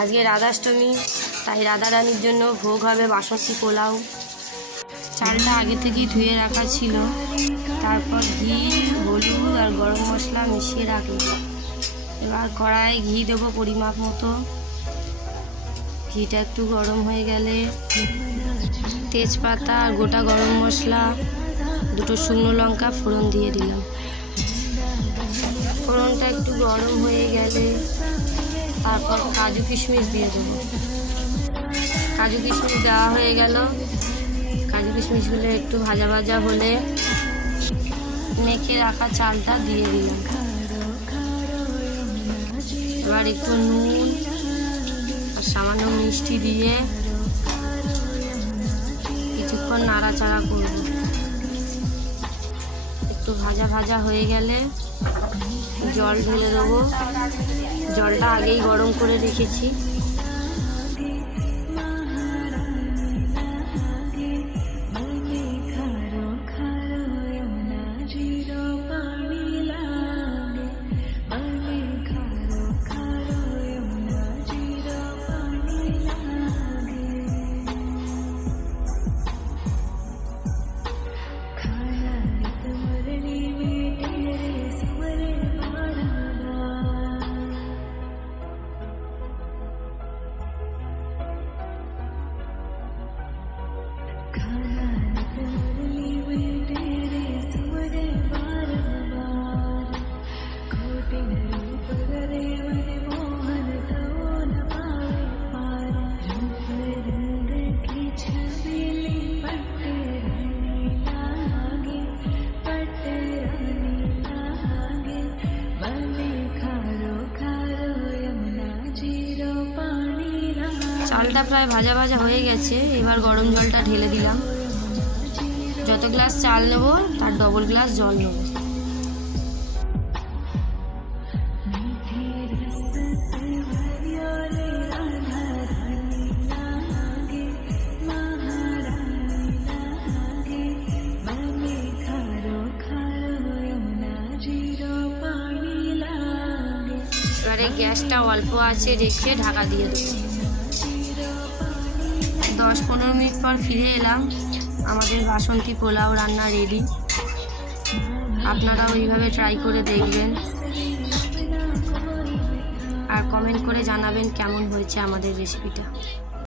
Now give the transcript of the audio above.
আজকে রাধাষ্টমী, তাই রাধারানীর জন্য ভোগ হবে বাসন্তী পোলাও। চালটা আগে থেকেই ধুয়ে রাখা ছিল, তারপর ঘি, হলুদ আর গরম মশলা মিশিয়ে রাখলাম। এবার কড়াই ঘি দেবো পরিমাপ মতো। ঘিটা একটু গরম হয়ে গেলে তেজপাতা আর গোটা গরম মশলা, দুটো শুকনো লঙ্কা ফোড়ন দিয়ে দিলাম। ফোড়নটা একটু গরম হয়ে গেলে তারপর কাজু কিশমিশ দিয়ে দেবো। কাজু কিশমিশ দেওয়া হয়ে গেল। কাজু কিশমিশগুলো একটু ভাজা ভাজা হলে মেখে রাখা চালটা দিয়ে দিলাম। এবার একটু নুন আর সামান্য মিষ্টি দিয়ে কিছুক্ষণ নাড়াচাড়া করব। একটু ভাজা ভাজা হয়ে গেলে জল ঢেলে দেবো। জলটা আগেই গরম করে রেখেছি। চালটা প্রায় ভাজা ভাজা হয়ে গেছে। এবার গরম জলটা ঢেলে দিলাম। যত গ্লাস চাল নেব তার ডবল গ্লাস জল নেব। এবারে গ্যাসটা অল্প আছে রেখে ঢাকা দিয়ে দেবো। 10-15 মিনিট পর ফিরে এলাম। আমাদের বাসন্তী পোলাও রান্না রেডি। আপনারাও এইভাবে ট্রাই করে দেখবেন আর কমেন্ট করে জানাবেন কেমন হয়েছে আমাদের রেসিপিটা।